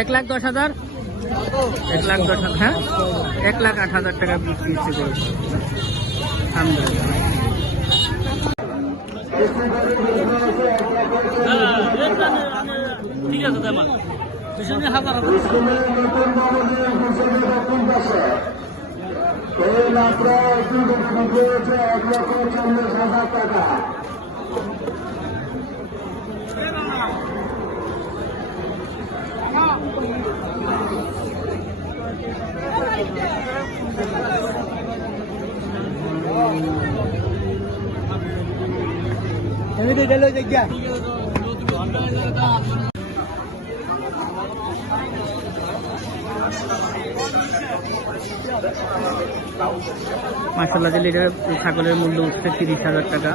1,10,000, 1,10,000, হ্যাঁ 1,08,000 টাকা বিক্রি করে। আলহামদুলিল্লাহ। ঠিক আছে দামা মাশাআল্লাহ লিটার ছাগলের মূল্য উঠছে 30,000 টাকা।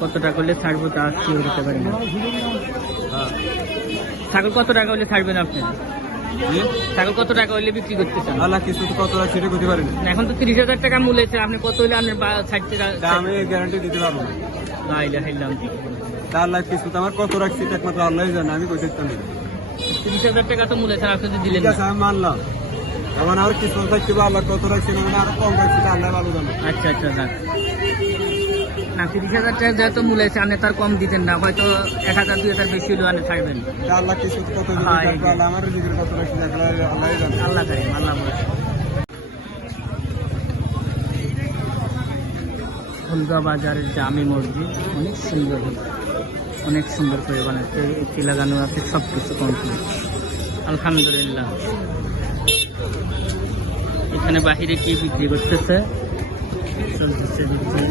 কত টাকা হলে ছাড়বো তা আজকে বলতে পারি না। ছাগল কত টাকা হলে ছাড়বেন আপনি? ছাগল কত টাকা হলে বিক্রি করতে চান? কিছু তো কত সেটা করতে পারি না। এখন তো 30,000 টাকা মূল্য আছে, আপনি কত হলে আপনার ছাড়তে? আমি গ্যারান্টি দিতে পারবো না। আল্লাহ কিছু তো আমার কত রাখছি একমাত্র আল্লাহ জানে, আমি কই দেখতাম না। 30,000 টাকা তো মূল্য আছে, আপনি তো দিলেন। আমি মানলাম, এখন আর কিছু থাকতে আল্লাহ কত রাখছি না, মানে আরো কম রাখছি আল্লাহ ভালো জানে। আচ্ছা আচ্ছা না 30,000 টাকা যেহেতু মূল্য আছে, আপনি তার কম দিতেন না, হয়তো 1,000 2,000 বেশি হলেও আপনি ছাড়বেন। আল্লাহ কিছু কত আমার নিজের কত রাখছি আল্লাহ জানে। আল্লাহ করিম, আল্লাহ বলছে। ফুলগা বাজারের জামি মসজিদ অনেক সুন্দর, অনেক সুন্দর করে বানাচ্ছে, একটি লাগানো আছে, সব কিছু কমপ্লিট আলহামদুলিল্লাহ। এখানে বাহিরে কি বিক্রি করতেছে, চলতেছে বিক্রি,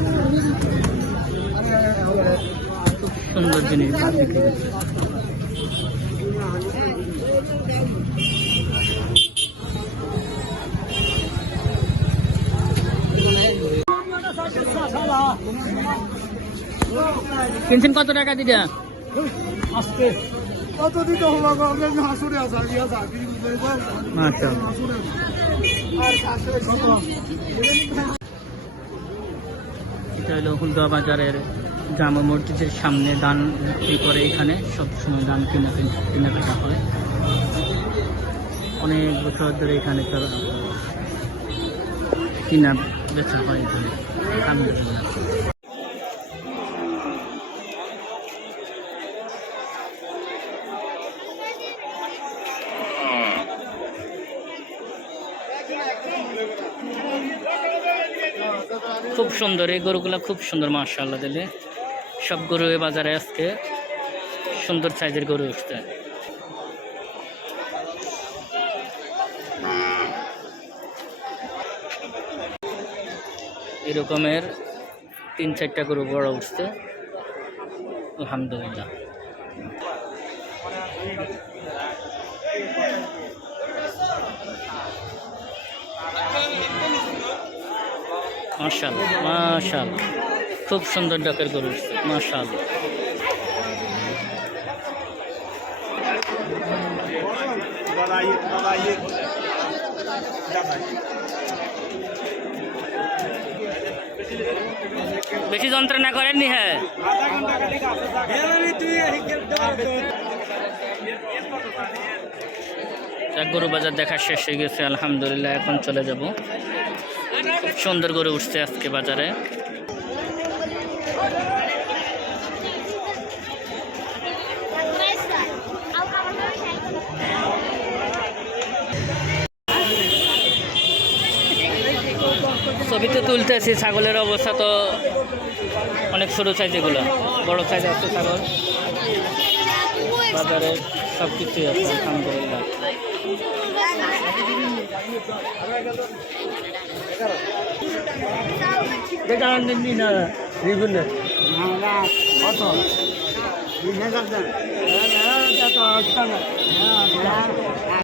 খুব সুন্দর জিনিস বিক্রি করছে। কিনছেন কত টাকা দিটা আজকে? কত দিতে হবে? আচ্ছা এটা হলো হুলদা বাজারের জামা মসজিদের সামনে ধান বিক্রি করে। এখানে সবসময় ধান কেনাকাটা হয়, অনেক বছর ধরে এখানে কিনা বেচা হয় এখানে। আলহামদুলিল্লাহ। খুব সুন্দর এই গরুগুলা, খুব সুন্দর মাশাআল্লাহ দিলে। সব গরু এই বাজারে আজকে সুন্দর সাইজের গরু উঠছে। এরকমের 3-4টা গরু বড় উঠছে আলহামদুলিল্লাহ। মাশাআল্লাহ মাশাআল্লাহ, খুব সুন্দর ডাকের গরু উঠছে মাশাআল্লাহ। বেশি যন্ত্রণা করেননি? হ্যাঁ গরু বাজার দেখা শেষ হয়ে গেছে আলহামদুলিল্লাহ। এখন চলে যাব। খুব সুন্দর গরু উঠছে আজকে বাজারে। ছবিতে তুলতেছি, ছাগলের অবস্থা তো অনেক ছোট সাইজ, এগুলো বড় সাইজ আছে ছাগল বাজারে, সব কিছুই আছে আলহামদুলিল্লাহ।